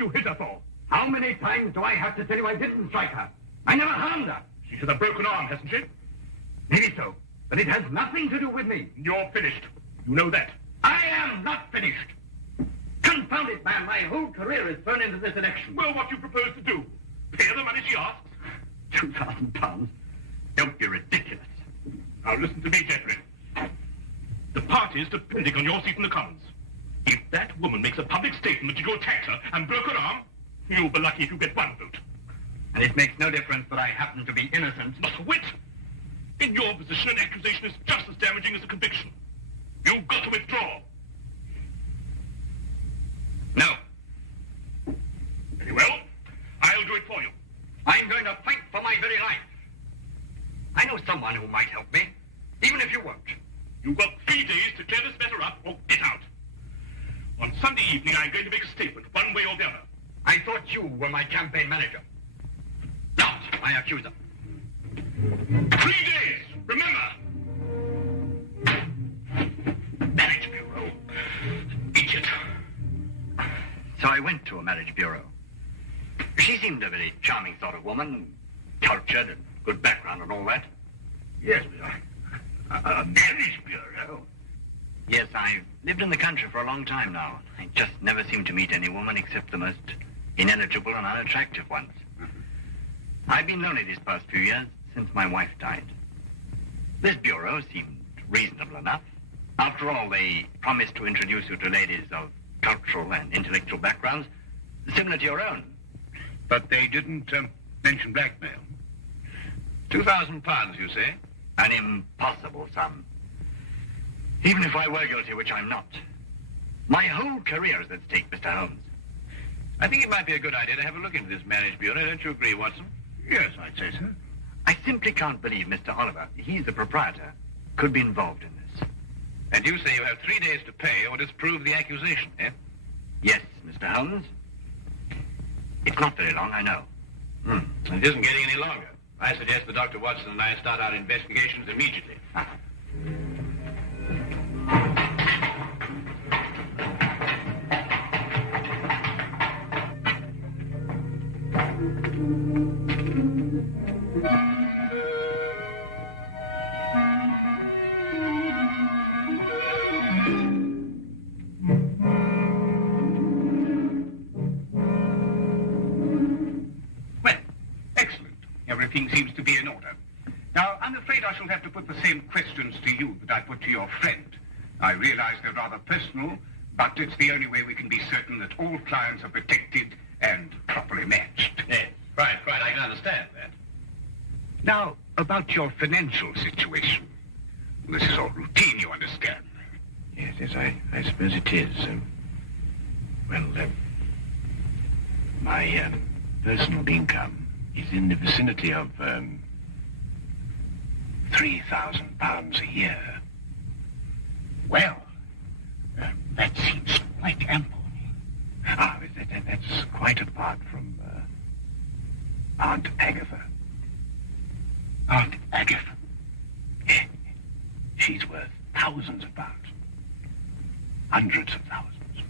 did you hit her for? How many times do I have to tell you I didn't strike her? I never harmed her. She has a broken arm, hasn't she? Maybe so, but it has nothing to do with me. You're finished. You know that. I am not finished. Confound it, man. My whole career is thrown into this election. Well, what do you propose to do? Pay her the money she asks? £2,000? Don't be ridiculous. Now listen to me, Geoffrey. The party is depending on your seat in the Commons. If that woman makes a public statement that you attacked her and broke her arm, you'll be lucky if you get one vote. And it makes no difference that I happen to be innocent. Not a whit. In your position, an accusation is just as damaging as a conviction. You've got to withdraw. No. Very well. I'll do it for you. I'm going to fight for my very life. I know someone who might help me, even if you won't. You've got 3 days to clear this matter up or get out. On Sunday evening, I'm going to make a statement, one way or the other. I thought you were my campaign manager. Not my accuser. 3 days, remember! Marriage bureau. Idiot. So I went to a marriage bureau. She seemed a very charming sort of woman, cultured and good background and all that. Yes, a marriage bureau? Yes, I've lived in the country for a long time now. I just never seem to meet any woman except the most ineligible and unattractive ones. I've been lonely these past few years since my wife died. This bureau seemed reasonable enough. After all, they promised to introduce you to ladies of cultural and intellectual backgrounds similar to your own. But they didn't mention blackmail. £2,000, you say? An impossible sum. Even if I were guilty, which I'm not. My whole career is at stake, Mr. Holmes. I think it might be a good idea to have a look into this marriage bureau. Don't you agree, Watson? Yes, I'd say so. I simply can't believe Mr. Oliver, he's the proprietor, could be involved in this. And you say you have 3 days to pay or disprove the accusation, eh? Yes, Mr. Holmes. It's not very long, I know. It isn't getting any longer. I suggest that Dr. Watson and I start our investigations immediately. Everything seems to be in order. Now, I'm afraid I shall have to put the same questions to you that I put to your friend. I realize they're rather personal, but it's the only way we can be certain that all clients are protected and properly matched. Yes, right, I can understand that. Now, about your financial situation. This is all routine, you understand. Yes, I suppose it is. My personal income is in the vicinity of £3,000 a year. Well, that seems quite ample. That's quite apart from Aunt Agatha. Aunt Agatha? Yeah. She's worth thousands of pounds. Hundreds of thousands.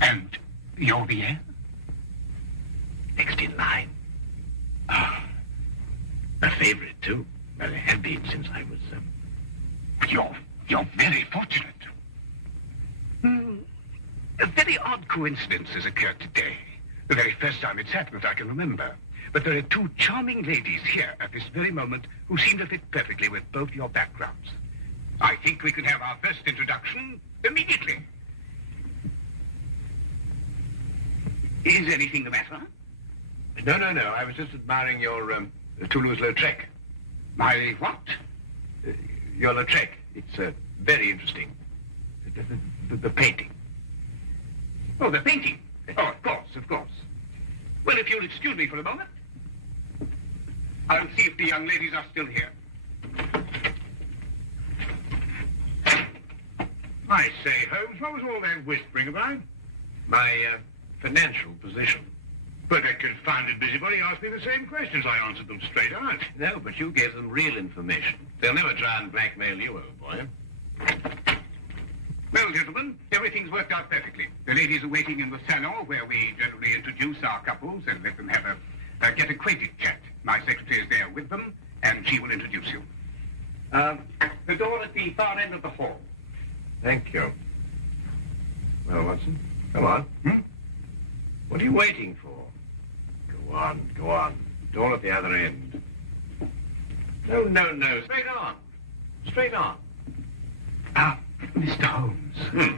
And you're the heir? Next in line. A favorite, too. Well, I have been since I was... You're very fortunate. A very odd coincidence has occurred today. The very first time it's happened that I can remember. But there are 2 charming ladies here at this very moment who seem to fit perfectly with both your backgrounds. I think we can have our first introduction immediately. Is anything the matter? No. I was just admiring your Toulouse-Lautrec. My what? Your Lautrec. It's very interesting. The painting. Oh, the painting? Oh, of course. Well, if you'll excuse me for a moment, I'll see if the young ladies are still here. I say, Holmes, what was all that whispering about? My financial position. But that confounded busybody asked me the same questions. I answered them straight out. No, but you gave them real information. They'll never try and blackmail you, old boy. Well, gentlemen, everything's worked out perfectly. The ladies are waiting in the salon where we generally introduce our couples and let them have a get acquainted chat. My secretary is there with them, and she will introduce you. The door at the far end of the hall. Thank you. Well, Watson, come on. What are you waiting for? Go on, go on. Door at the other end. No, no, no. Straight on. Straight on. Ah, Mr. Holmes.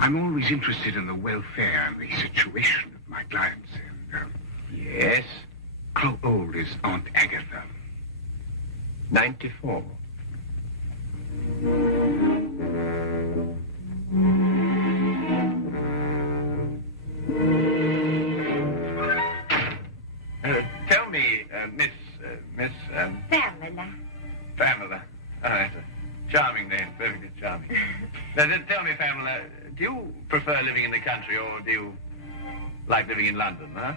I'm always interested in the welfare and the situation of my clients. And, Yes? how old is Aunt Agatha? 94. Tell me, Miss... Pamela. Pamela. Oh, that's a charming name, perfectly charming. Now, tell me, Pamela, do you prefer living in the country or do you like living in London, huh?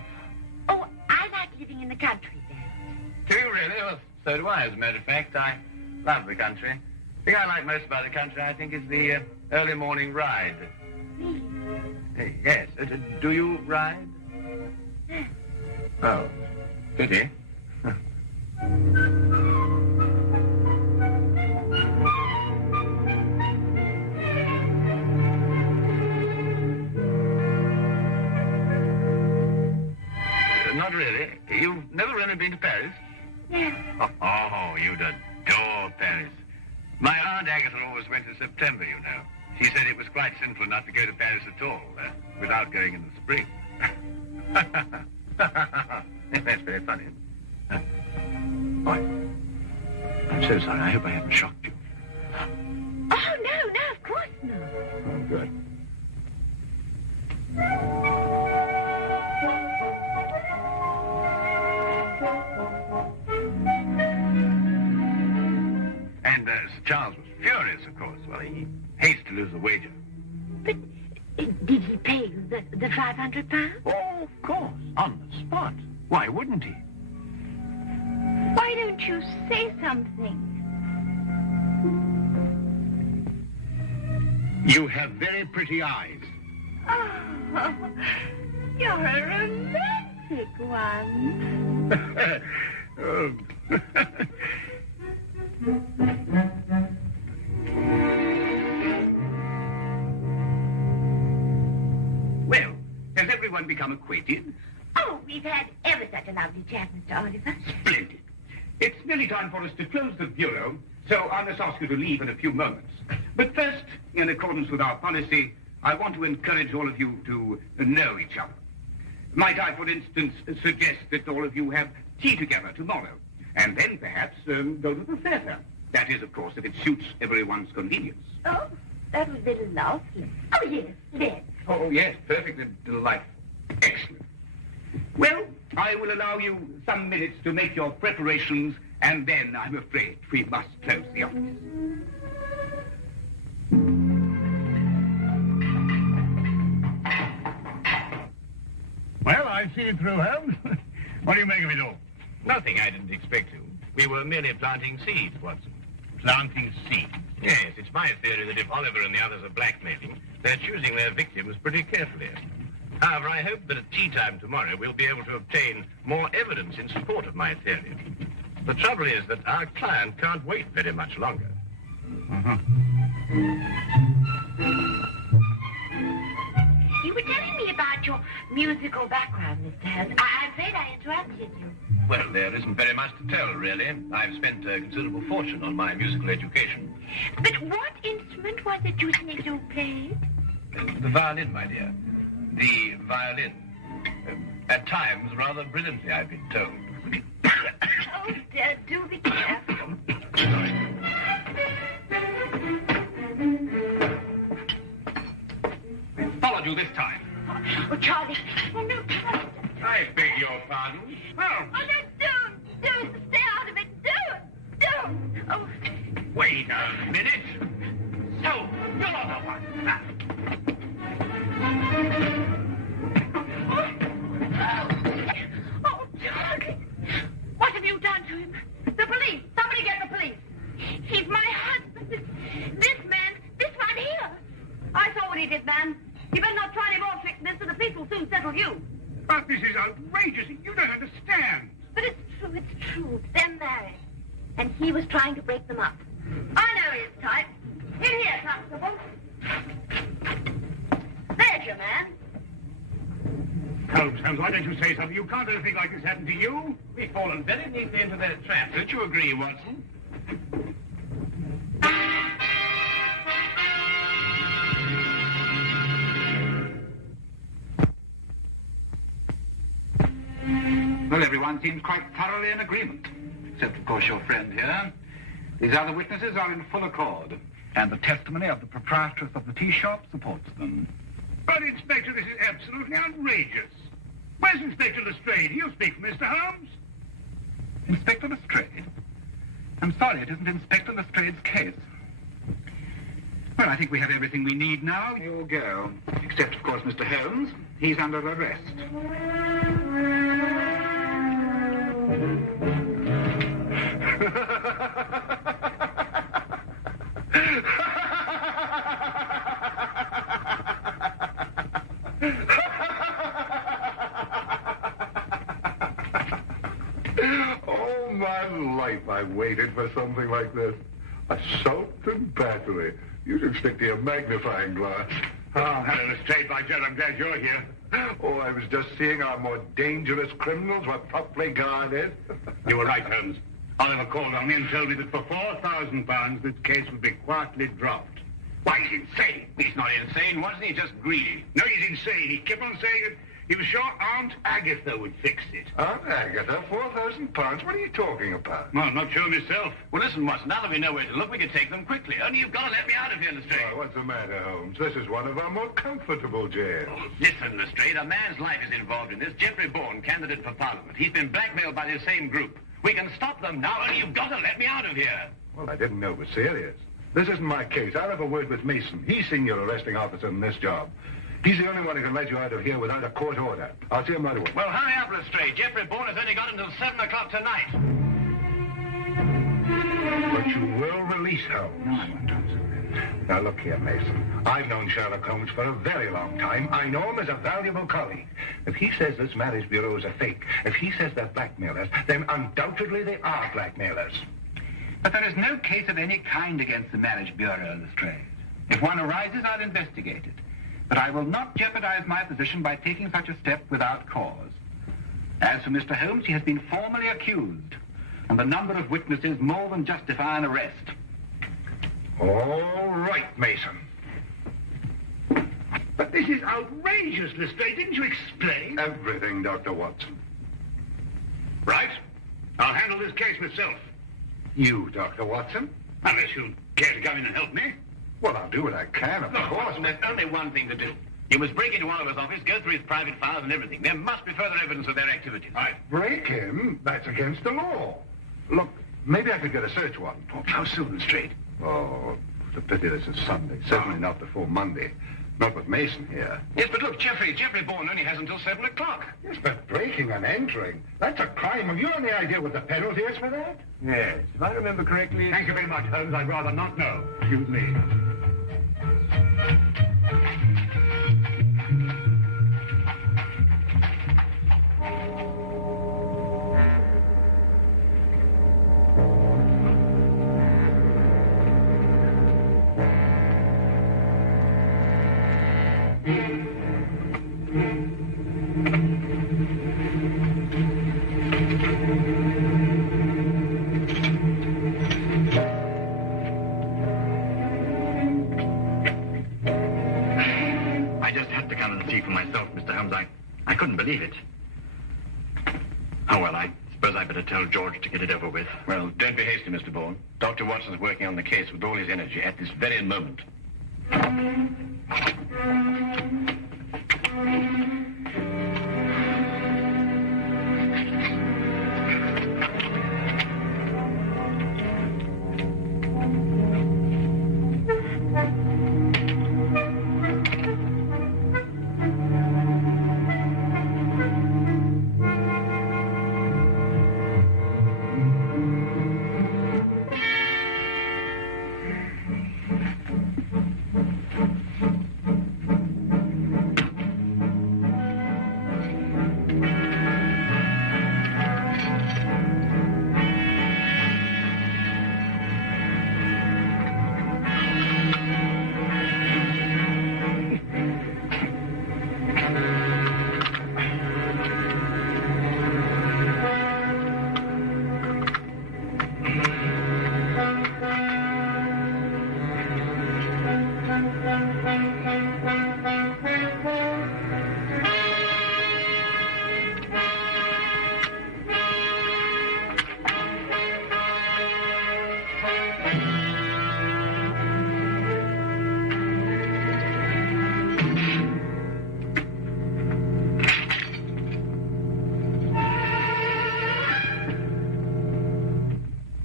Oh, I like living in the country, Dad. Do you really? Well, so do I, as a matter of fact. I love the country. The thing I like most about the country, I think, is the early morning ride. Really? Yes. Do you ride? Oh, pity. Not really. You've never really been to Paris? Yes. Oh, you'd adore Paris. My Aunt Agatha always went in September, you know. She said it was quite sinful not to go to Paris at all, without going in the spring. That's very funny. I'm so sorry. I hope I haven't shocked you. Oh, no, of course not. Oh, good. And Sir Charles was furious, of course. Well, he hates to lose the wager. But did he pay you the £500? Oh, of course. On the spot. Why wouldn't he? Why don't you say something? You have very pretty eyes. Oh, you're a romantic one. Oh. Well, has everyone become acquainted? Oh, we've had ever such a lovely chat, Mr. Oliver. Splendid. It's nearly time for us to close the bureau, so I must ask you to leave in a few moments. But first, in accordance with our policy, I want to encourage all of you to know each other. Might I, for instance, suggest that all of you have tea together tomorrow, and then perhaps go to the theatre. That is, of course, if it suits everyone's convenience. Oh, that would be lovely. Oh, yes, let's. Oh, yes, perfectly delightful. Excellent. Well, I will allow you some minutes to make your preparations, and then I'm afraid we must close the office. Well, I've seen it through, Holmes. What do you make of it all? Nothing I didn't expect to. We were merely planting seeds, Watson. Planting seeds. Yes, it's my theory that if Oliver and the others are blackmailing, they're choosing their victims pretty carefully. However, I hope that at tea time tomorrow we'll be able to obtain more evidence in support of my theory. The trouble is that our client can't wait very much longer. You were telling me about your musical background, Mr. Holmes. I'm afraid I interrupted you. Well, there isn't very much to tell, really. I've spent a considerable fortune on my musical education. But what instrument was it you said you played? The violin, my dear. The violin. At times, rather brilliantly, I've been told. Oh, dear, do be careful. Followed you this time. Oh, Charlie. Oh, no, Charlie. I beg your pardon. Well, Oh, no, don't. Stay out of it. Don't. Oh. wait a minute. So, you're the one. Oh, Charlie. What have you done to him? The police. Somebody get the police. He's my husband. This man is outrageous. You don't understand. But it's true. They're married. And he was trying to break them up. I know his type. In here, Constable. There's your man. Holmes, why don't you say something? You can't let anything like this happen to you. We've fallen very neatly into their trap. Don't you agree, Watson? Well, everyone seems quite thoroughly in agreement. Except, of course, your friend here. These other witnesses are in full accord. And the testimony of the proprietress of the tea shop supports them. But, Inspector, this is absolutely outrageous. Where's Inspector Lestrade? He'll speak for Mr. Holmes. Inspector Lestrade? I'm sorry, it isn't Inspector Lestrade's case. Well, I think we have everything we need now. You'll go. Except, of course, Mr. Holmes. He's under arrest. All my life I waited for something like this. Assault and battery. You should stick to your magnifying glass. Oh, hello, Lestrade. By Jove, I'm glad you're here. Oh, I was just seeing our more dangerous criminals were properly guarded. You were right, Holmes. Oliver called on me and told me that for £4,000 this case would be quietly dropped. Why, he's insane. He's not insane, wasn't he? Just greedy. No, he's insane. He kept on saying that he was sure Aunt Agatha would fix it. Aunt Agatha, £4,000? What are you talking about? Well, I'm not sure myself. Well, listen, Watson, now that we know where to look, we can take them quickly. Only you've got to let me out of here, Lestrade. Oh, what's the matter, Holmes? This is one of our more comfortable jails. Listen, Lestrade, a man's life is involved in this. Jeffrey Bourne, candidate for Parliament. He's been blackmailed by the same group. We can stop them now, only you've got to let me out of here. Well, I didn't know it was serious. This isn't my case. I'll have a word with Mason. He's senior arresting officer in this job. He's the only one who can let you out of here without a court order. I'll see him right away. Well, hurry up, Lestrade. Jeffrey Bourne has only got until 7 o'clock tonight. But you will release Holmes. No, I won't, Thompson. Now, look here, Mason. I've known Sherlock Holmes for a very long time. I know him as a valuable colleague. If he says this marriage bureau is a fake, if he says they're blackmailers, then undoubtedly they are blackmailers. But there is no case of any kind against the Marriage Bureau, Lestrade. If one arises, I'll investigate it. But I will not jeopardize my position by taking such a step without cause. As for Mr. Holmes, he has been formally accused, and the number of witnesses more than justify an arrest. All right, Mason. But this is outrageous, Lestrade. Didn't you explain? Everything, Dr. Watson. Right. I'll handle this case myself. You, Dr. Watson? Unless you care to come in and help me. Well, I'll do what I can, of Look, course. Watson, there's only one thing to do. You must break into Oliver's office, go through his private files and everything. There must be further evidence of their activities. Right. Break him? That's against the law. Look, maybe I could get a search warrant. Oh, how soon, Lestrade? Oh, it's a pity this is Sunday. Certainly not before Monday. Not with Mason here. Yes, but look, Jeffrey Bourne only has until 7 o'clock. Yes, but breaking and entering, that's a crime. Have you any idea what the penalty is for that? Yes, if I remember correctly... Thank you very much, Holmes. I'd rather not know. Excuse me. I just had to come and see for myself, Mr. Holmes. I couldn't believe it. Oh, well, I suppose I better tell George to get it over with. Well, don't be hasty, Mr. Bourne. Dr. Watson's working on the case with all his energy at this very moment.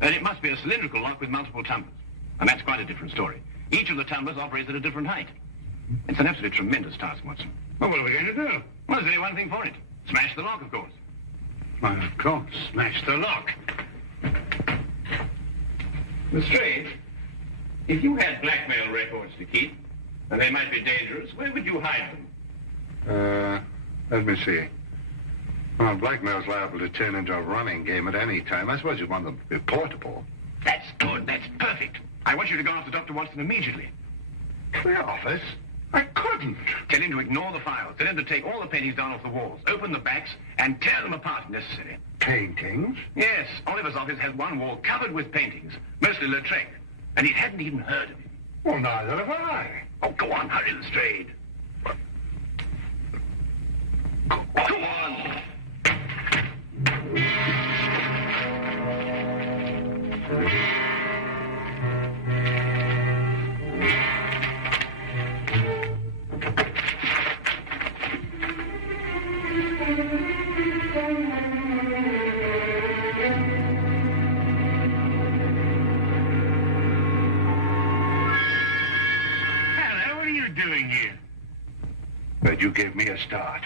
And it must be a cylindrical lock with multiple tumblers. And that's quite a different story. Each of the tumblers operates at a different height. It's an absolutely tremendous task, Watson. Well, what are we going to do? Well, there's only one thing for it. Smash the lock, of course. Why, of course. Smash the lock. Lestrade, if you had blackmail records to keep, and they might be dangerous, where would you hide them? Let me see. Well, blackmail's liable to turn into a running game at any time. I suppose you'd want them to be portable. That's good. That's perfect. I want you to go after Dr. Watson immediately. The office? I couldn't. Tell him to ignore the files. Tell him to take all the paintings down off the walls, open the backs, and tear them apart if necessary. Paintings? Yes, Oliver's office has one wall covered with paintings, mostly Lautrec, and he hadn't even heard of him. Well, neither have I. Oh, go on, hurry, Lestrade. Go on. Hello, what are you doing here? But you gave me a start.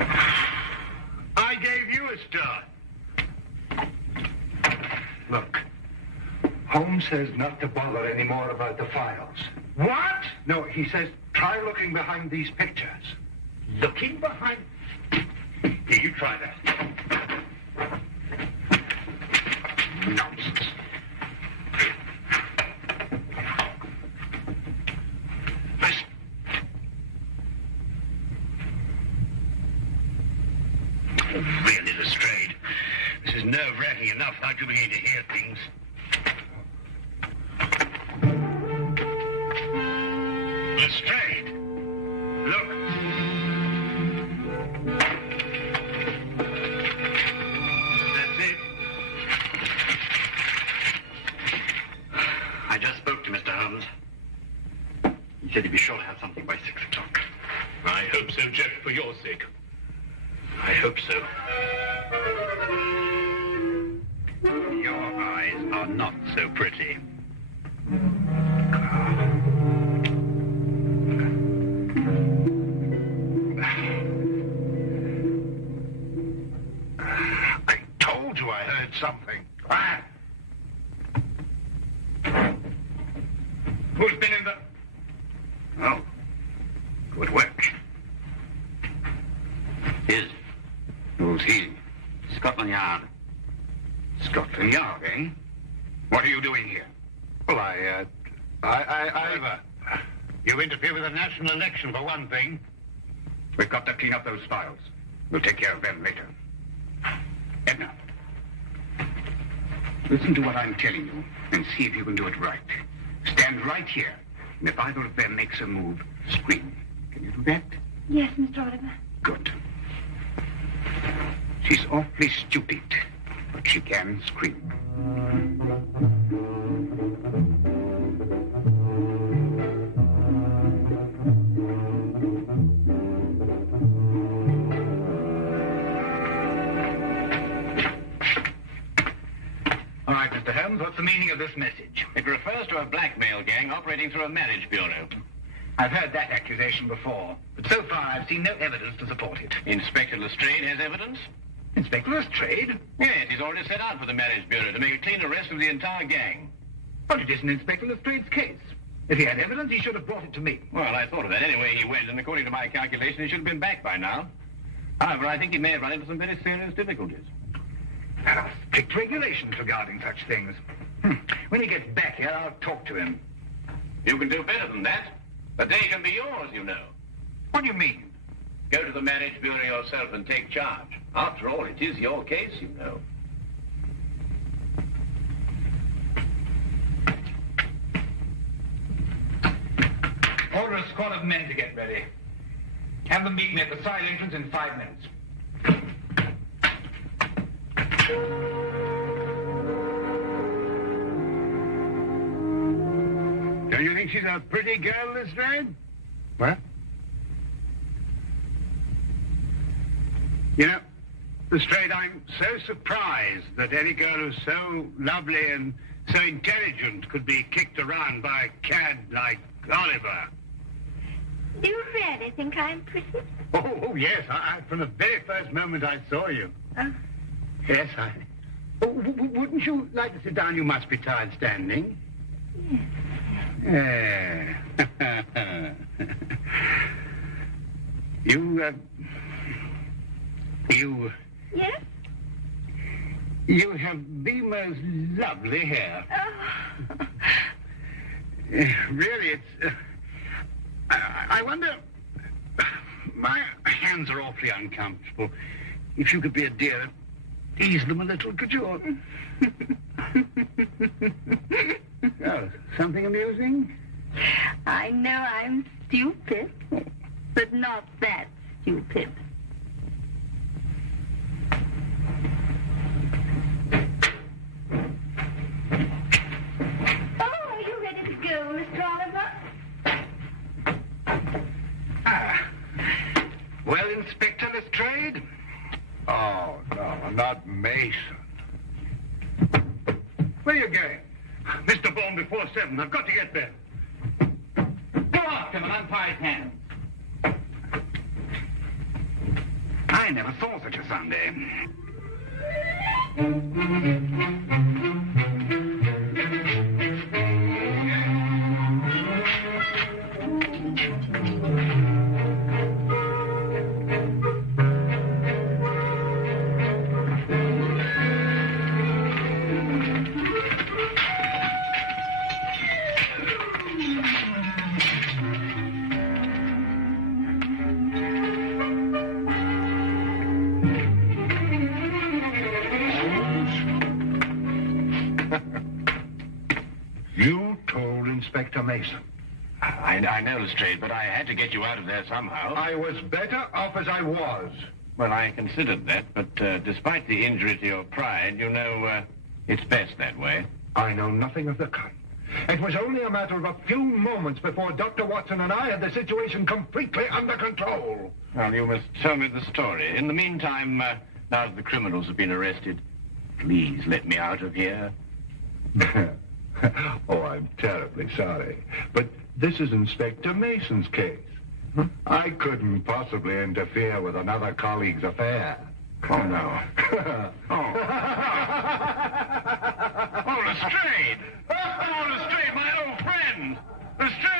I gave you a start. Look, Holmes says not to bother anymore about the files. What? No, he says try looking behind these pictures. Looking behind... Here, you try that. Nonsense. Really, Lestrade. This is nerve-wracking enough. How you begin to hear things? Lestrade! Look. That's it. I just spoke to Mr. Holmes. He said he'd be sure to have something by 6 o'clock. I hope so, Jeff, for your sake. I hope so. Your eyes are not so pretty. I told you I heard something. Ah! Who's been in the... Oh, good work. Who's he? Scotland Yard. Scotland Yard, eh? What are you doing here? Well, I... Oliver, you interfere with the national election, for one thing. We've got to clean up those files. We'll take care of them later. Edna, listen to what I'm telling you and see if you can do it right. Stand right here, and if either of them makes a move, scream. Can you do that? Yes, Mr. Oliver. Good. She's awfully stupid, but she can scream. All right, Mr. Holmes, what's the meaning of this message? It refers to a blackmail gang operating through a marriage bureau. I've heard that accusation before, but so far I've seen no evidence to support it. Inspector Lestrade has evidence? Inspector Lestrade? Yes, he's already set out for the marriage bureau to make a clean arrest of the entire gang. But it isn't Inspector Lestrade's case. If he had evidence, he should have brought it to me. Well, I thought of that anyway he went, and according to my calculation, he should have been back by now. However, I think he may have run into some very serious difficulties. There are strict regulations regarding such things. When he gets back here, I'll talk to him. You can do better than that. The day can be yours, you know. What do you mean? Go to the marriage bureau yourself and take charge. After all, it is your case, you know. Order a squad of men to get ready. Have them meet me at the side entrance in 5 minutes. Don't you think she's a pretty girl, Lestrade? What? You know, Lestrade, I'm so surprised that any girl who's so lovely and so intelligent could be kicked around by a cad like Oliver. Do you really think I'm pretty? Oh, yes. From the very first moment I saw you. Oh. Yes, Oh, wouldn't you like to sit down? You must be tired standing. Yes. Yes? You have the most lovely hair. Oh. Really, it's... I wonder... My hands are awfully uncomfortable. If you could be a dear, ease them a little, could you? Oh, something amusing? I know I'm stupid, but not that stupid. Oh, are you ready to go, Mr. Oliver? Well, Inspector Lestrade? Oh, no, not Mason. Where are you going? Mr. Bourne, before 7. I've got to get there. Go after him and untie his hands. I never saw such a Sunday. You told Inspector Mason. I know, Lestrade, but I had to get you out of there somehow. I was better off as I was. Well, I considered that, but despite the injury to your pride, you know, it's best that way. I know nothing of the kind. It was only a matter of a few moments before Dr. Watson and I had the situation completely under control. Well, you must tell me the story. In the meantime, now that the criminals have been arrested, please let me out of here. Oh, I'm terribly sorry. But this is Inspector Mason's case. I couldn't possibly interfere with another colleague's affair. Oh, no. Oh, Lestrade! Oh, Lestrade, my old friend! Lestrade!